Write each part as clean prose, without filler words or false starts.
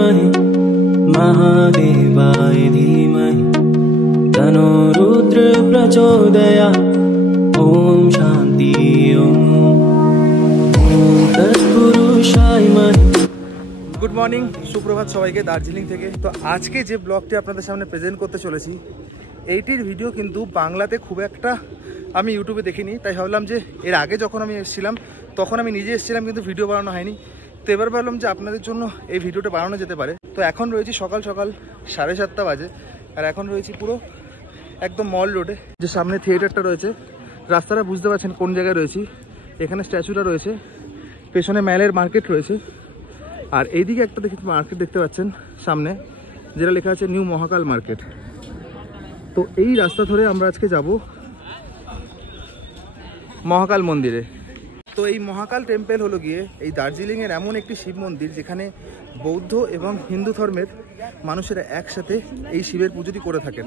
विद्महे महादेवाय धीमहि तन्नो रुद्र प्रचोदयात्। ओम शांति ओम तत्पुरुषाय नमः। गुड मर्निंग, सुप्रभात सबाइके दार्जिलिंग থেকে। তো আজকে যে ব্লগটি আপনাদের সামনে প্রেজেন্ট করতে চলেছি, এইটির ভিডিও কিন্তু বাংলাতে খুব একটা আমি ইউটিউবে দেখিনি, তাই ভাবলাম যে এর আগে যখন আমি এসেছিলাম তখন আমি নিজে এসেছিলাম কিন্তু ভিডিও বানানো হয়নি। তো এবার ভাবলাম যে আপনাদের জন্য এই ভিডিওটা বানানো যেতে পারে। তো এখন রয়েছি সকাল সকাল 7:30 বাজে, আর এখন রয়েছি পুরো একদম মল রোডে, যে সামনে থিয়েটারটা রয়েছে। রাস্তাটা বুঝতে পারছেন কোন জায়গায় রয়েছি। এখানে স্ট্যাচুটা রয়েছে, পেছনে ম্যালের মার্কেট রয়েছে, আর এইদিকে একটা মার্কেট দেখতে পাচ্ছেন সামনে, যেটা লেখা আছে নিউ মহাকাল মার্কেট। তো এই রাস্তা ধরে আমরা আজকে যাব মহাকাল মন্দিরে। তো এই মহাকাল টেম্পল হলো গিয়ে এই দার্জিলিংয়ের এমন একটি শিব মন্দির, যেখানে বৌদ্ধ এবং হিন্দু ধর্মের মানুষেরা একসাথে এই শিবের পুজোটি করে থাকেন।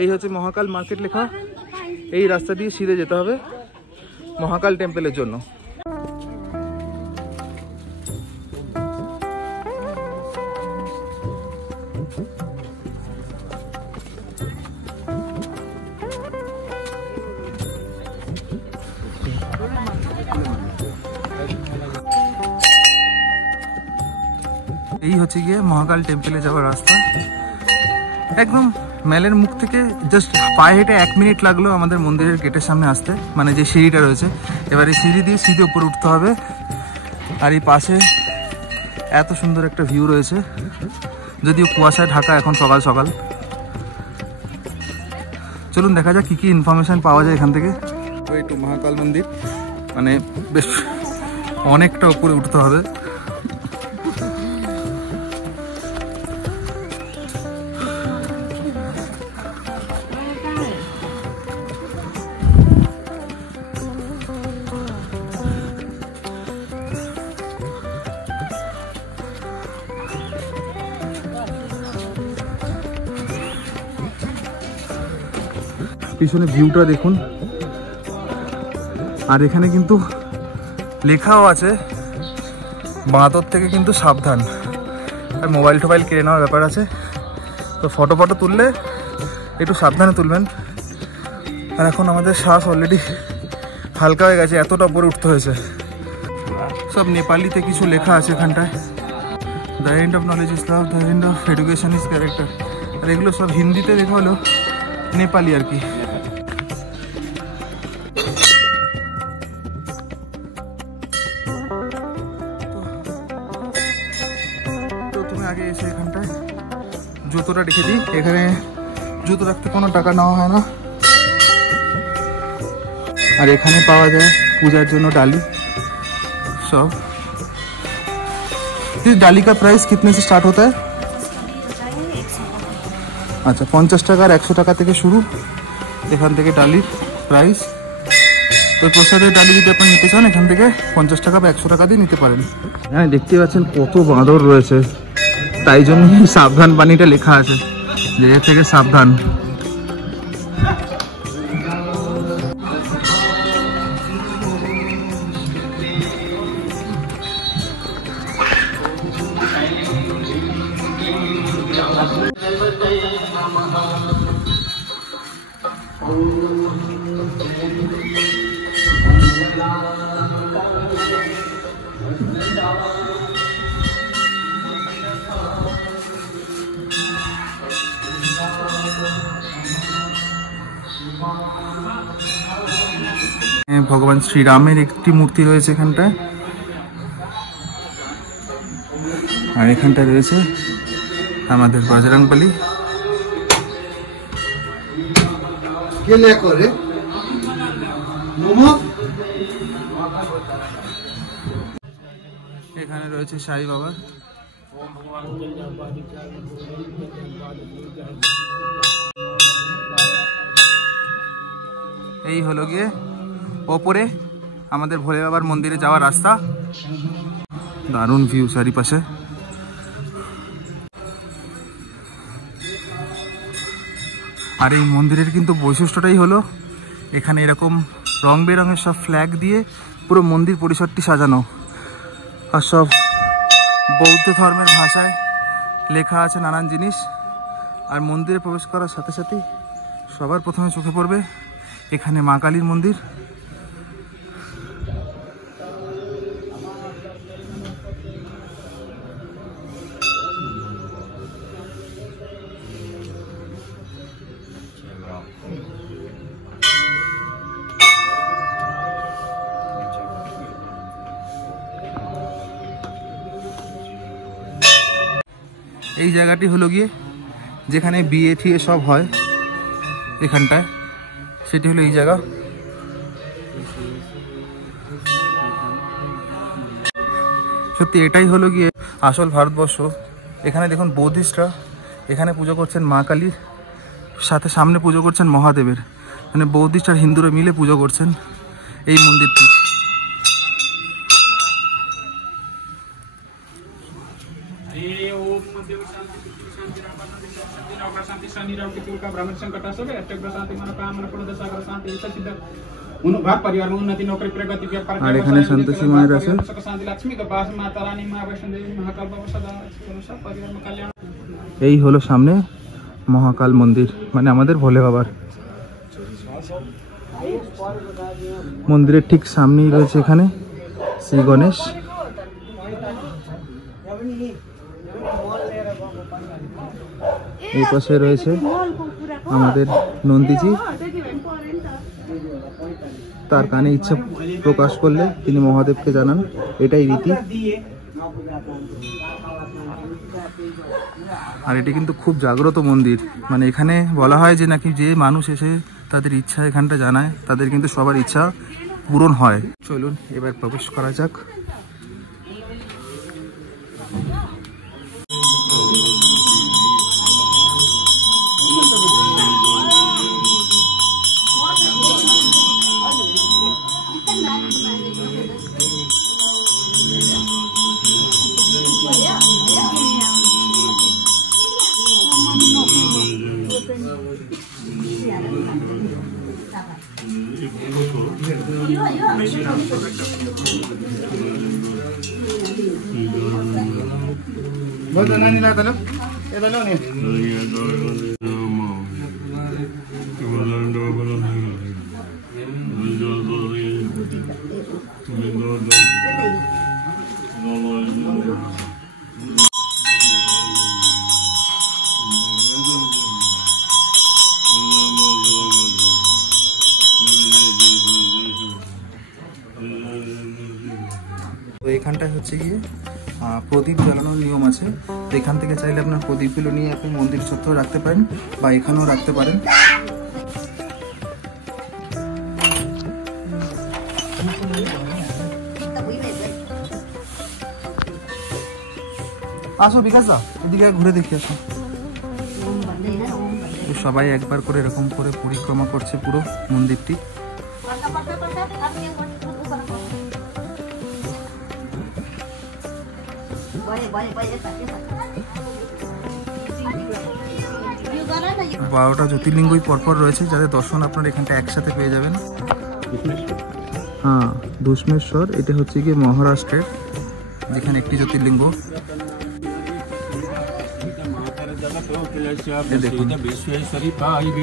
এই হচ্ছে মহাকাল মার্কেট লেখা। এই রাস্তা দিয়ে সিধে যেতে হবে মহাকাল টেম্পলের জন্য। এই হচ্ছে গিয়ে মহাকাল টেম্পলে যাওয়ার রাস্তা। একদম মেলের মুখ থেকে জাস্ট পায়ে হেঁটে 1 মিনিট লাগলো আমাদের মন্দিরের গেটের সামনে আসতে, মানে যে সিঁড়িটা রয়েছে। এবার এই সিঁড়ি দিয়ে সিঁড়ি উপরে উঠতে হবে। আর এই পাশে এত সুন্দর একটা ভিউ রয়েছে, যদিও কুয়াশায় ঢাকা এখন সকাল সকাল। চলুন দেখা যাক কি কি ইনফরমেশন পাওয়া যায় এখান থেকে। ওই টু মহাকাল মন্দির, মানে বেশ অনেকটা উপরে উঠতে হবে। পিছনে ভিউটা দেখুন। আর এখানে কিন্তু লেখাও আছে বাঁদর থেকে কিন্তু সাবধান। আর মোবাইল টোবাইল কেড়ে নেওয়ার ব্যাপার আছে, তো ফটো তুললে একটু সাবধানে তুলবেন। আর এখন আমাদের শ্বাস অলরেডি হালকা হয়ে গেছে, এতটা উপরে উঠতে হয়েছে। সব নেপালিতে কিছু লেখা আছে এখানটায়। The end of knowledge is love, the end of education is character. আর এগুলো সব হিন্দিতে লেখা হলো, নেপালি আর কি। আগে এসে এখানটায় জুতোটা রেখে দিই। এখানে জুতো রাখতে কোনো টাকা নেওয়া হয় না। আর এখানে পাওয়া যায় পূজার জন্য ডালি सब। इस डाली का प्राइस कितने से स्टार्ट होता है? আচ্ছা 50 টাকা আর 100 টাকা থেকে শুরু এখান থেকে ডালির প্রাইস। তো প্রসাদের ডালি যদি আপনি নিতে চান এখান থেকে 50 টাকা বা 100 টাকা দিয়ে নিতে পারেন। হ্যাঁ, দেখতে পাচ্ছেন কত বাঁদর রয়েছে, তাই জন্য সাবধান পানিটা লেখা আছে যে এর থেকে সাবধান। ভগবান শ্রীরামের একটি মূর্তি রয়েছে এখানটায়, আর এখানটায় রয়েছে আমাদের বজরংবলী। এখানে রয়েছে সাই বাবা। এই হলো গিয়ে ওপরে আমাদের ভোলে বাবার মন্দিরে যাওয়ার রাস্তা। দারুণ ভিউ চারিপাশে। আর এই মন্দিরের কিন্তু বৈশিষ্ট্যটাই হলো এখানে এরকম রং বেরঙের সব ফ্ল্যাগ দিয়ে পুরো মন্দির পরিসরটি সাজানো, আর সব বৌদ্ধ ধর্মের ভাষায় লেখা আছে নানান জিনিস। আর মন্দিরে প্রবেশ করার সাথে সাথেই সবার প্রথমে চোখে পড়বে এখানে মা কালীর মন্দির। এই জায়গাটি হলো গিয়ে যেখানে বিয়ে ঠিয়ে সব হয় এখানটায়, সেটি হলো এই জায়গা। সত্যি এটাই হলো গিয়ে আসল ভারতবর্ষ। এখানে দেখুন বৌদ্ধিস্টরা এখানে পুজো করছেন মা কালীর, সাথে সামনে পুজো করছেন মহাদেবের, মানে বৌদ্ধিস্ট আর হিন্দুরা মিলে পুজো করছেন এই মন্দিরটি। আর এখানে সন্তোষী মায়ের আছে। এই হলো সামনে মহাকাল মন্দির, মানে আমাদের ভোলে বাবার মন্দিরের ঠিক সামনেই রয়েছে এখানে শ্রী গণেশ। এই পাশে রয়েছে আমাদের নন্দীজি, তার কানে ইচ্ছা প্রকাশ করলে তিনি মহাদেবকে জানান, এটাই রীতি। আর এটি কিন্তু খুব জাগ্রত মন্দির, মানে এখানে বলা হয় যে নাকি যে মানুষ এসে তাদের ইচ্ছা এখানটা জানায় তাদের কিন্তু সবার ইচ্ছা পূরণ হয়। চলুন এবার প্রবেশ করা যাক। এখানটায় হচ্ছে গিয়ে প্রদীপ জ্বালানোর নিয়ম আছে। এখান থেকে চাইলে আপনার প্রদীপগুলো নিয়ে আপনি মন্দির চত্বরে রাখতে পারেন বা এখানেও রাখতে পারেন। আসো বিকাশ দা, এদিকে ঘুরে দেখি আসো। সবাই একবার করে এরকম করে পরিক্রমা করছে পুরো মন্দিরটি। বারোটা জ্যোতির্লিঙ্গই পরপর রয়েছে, যাদের দর্শন আপনারা এখানটা একসাথে পেয়ে যাবেন। হ্যাঁ, ধুষ্মেশ্বর, এটা হচ্ছে গিয়ে মহারাষ্ট্রের, যেখানে একটি জ্যোতির্লিঙ্গ।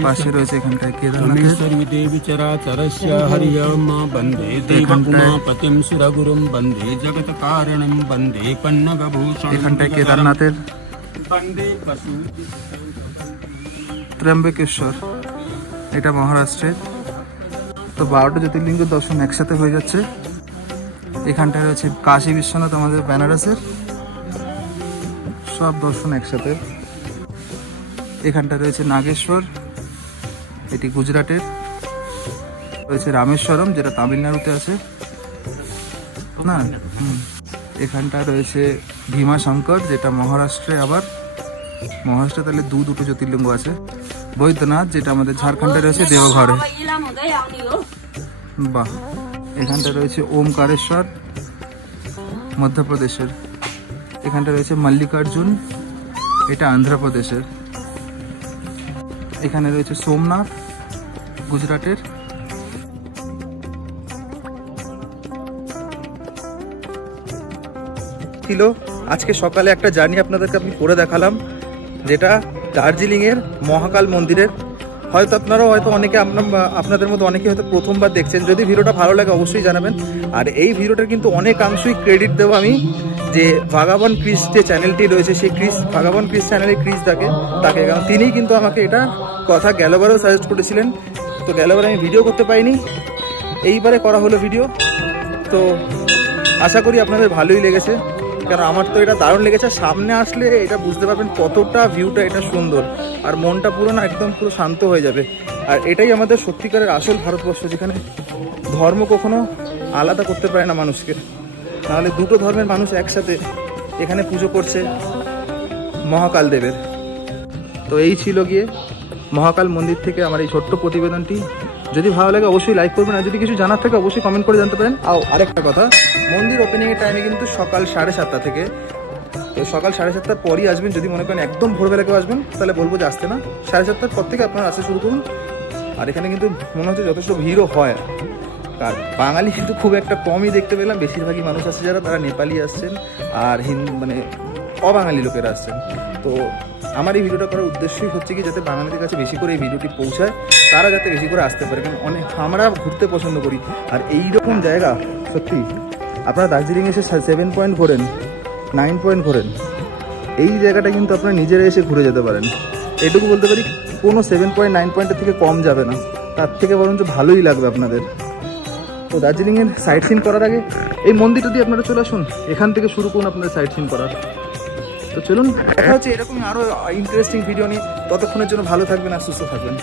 পাশে রয়েছে এখানটায় কেদারনাথের। এখানটায় কেদারনাথের ত্র্যম্বকেশ্বর, এটা মহারাষ্ট্রের। তো 12টা জ্যোতির্লিঙ্গ দর্শন একসাথে হয়ে যাচ্ছে। এখানটায় রয়েছে কাশী বিশ্বনাথ, আমাদের বেনারসের, সব দর্শন একসাথে। এখানটা রয়েছে নাগেশ্বর, এটি গুজরাটের। রয়েছে রামেশ্বরম, যেটা তামিলনাড়ুতে আছে না। এখানটা রয়েছে ভীমাশঙ্কর, যেটা মহারাষ্ট্রে। আবার মহারাষ্ট্রে তাহলে দুটো জ্যোতির্লিঙ্গ আছে। বৈদ্যনাথ, যেটা আমাদের ঝাড়খণ্ডে রয়েছে দেওঘরে। বাহ। এখানটা রয়েছে ওমকারেশ্বর, মধ্যপ্রদেশের। এখানটা রয়েছে মল্লিকার্জুন, এটা অন্ধ্রপ্রদেশের। এখানে রয়েছে সোমনাথ, গুজরাটের। ছিল আজকে সকালে একটা জার্নি আপনাদেরকে আমি করে দেখালাম, যেটা দার্জিলিংয়ের মহাকাল মন্দিরের। হয়তো আপনারাও অনেকে আপনাদের মধ্যে অনেকে হয়তো প্রথমবার দেখছেন। যদি ভিডিওটা ভালো লাগে অবশ্যই জানাবেন। আর এই ভিডিওটার কিন্তু অনেকাংশই ক্রেডিট দেবো আমি যে ভাগাবান ক্রিস যে চ্যানেলটি রয়েছে, সেই ভাগাবান ক্রিস চ্যানেলের ক্রিস তাকে, কারণ তিনিই কিন্তু আমাকে এটা কথা গেলবারেও সাজেস্ট করেছিলেন। তো গেলবার আমি ভিডিও করতে পাইনি, এইবারে করা হলো ভিডিও। তো আশা করি আপনাদের ভালোই লেগেছে, কারণ আমার তো এটা দারুণ লেগেছে। সামনে আসলে এটা বুঝতে পারবেন কতটা ভিউটা এটা সুন্দর, আর মনটা পুরো না একদম পুরো শান্ত হয়ে যাবে। আর এটাই আমাদের সত্যিকারের আসল ভারতবর্ষ, যেখানে ধর্ম কখনো আলাদা করতে পারে না মানুষকে। নাহলে দুটো ধর্মের মানুষ একসাথে এখানে পুজো করছে মহাকাল দেবের। তো এই ছিল গিয়ে মহাকাল মন্দির থেকে আমার এই ছোট্ট প্রতিবেদনটি। যদি ভালো লাগে অবশ্যই লাইক করবেন, আর যদি কিছু জানার থাকে অবশ্যই কমেন্ট করে জানতে পারেন। আরেকটা কথা, মন্দির ওপেনিংয়ের টাইমে কিন্তু সকাল 7:30 থেকে, তো সকাল 7:30 পরই আসবেন। যদি মনে করেন একদম ভোরবেলা কেউ আসবেন তাহলে বলবো যে আসতে না, 7:30 পর থেকে আপনারা আসতে শুরু করুন। আর এখানে কিন্তু মনে হচ্ছে যথেষ্ট ভিড়ও হয়। আর বাঙালি কিন্তু খুব একটা কমই দেখতে পেলাম, বেশিরভাগই মানুষ আসছে যারা, তারা নেপালি আসছেন আর মানে অবাঙালি লোকেরা আসছেন। তো আমার এই ভিডিওটা করার উদ্দেশ্যই হচ্ছে কি, যাতে বাঙালিদের কাছে বেশি করে এই ভিডিওটি পৌঁছায়, তারা যাতে বেশি করে আসতে পারে। কারণ আমরা ঘুরতে পছন্দ করি, আর এইরকম জায়গা সত্যি আপনারা দার্জিলিং এসে 7 পয়েন্ট ঘোরেন, 9 পয়েন্ট ঘোরেন, এই জায়গাটা কিন্তু আপনারা নিজেরা এসে ঘুরে যেতে পারেন। এটুকু বলতে পারি, কোনো 7 পয়েন্ট 9 পয়েন্টের থেকে কম যাবে না, তার থেকে বরঞ্চ ভালোই লাগবে আপনাদের। তো দার্জিলিংয়ের সাইট সিন করার আগে এই মন্দিরটা দিয়ে আপনারা চলে আসুন, এখান থেকে শুরু করুন আপনাদের সাইট সিন করার। তো চলুন, দেখা হচ্ছে এরকম আরও ইন্টারেস্টিং ভিডিও নিয়ে। ততক্ষণের জন্য ভালো থাকবেন আর সুস্থ থাকবেন।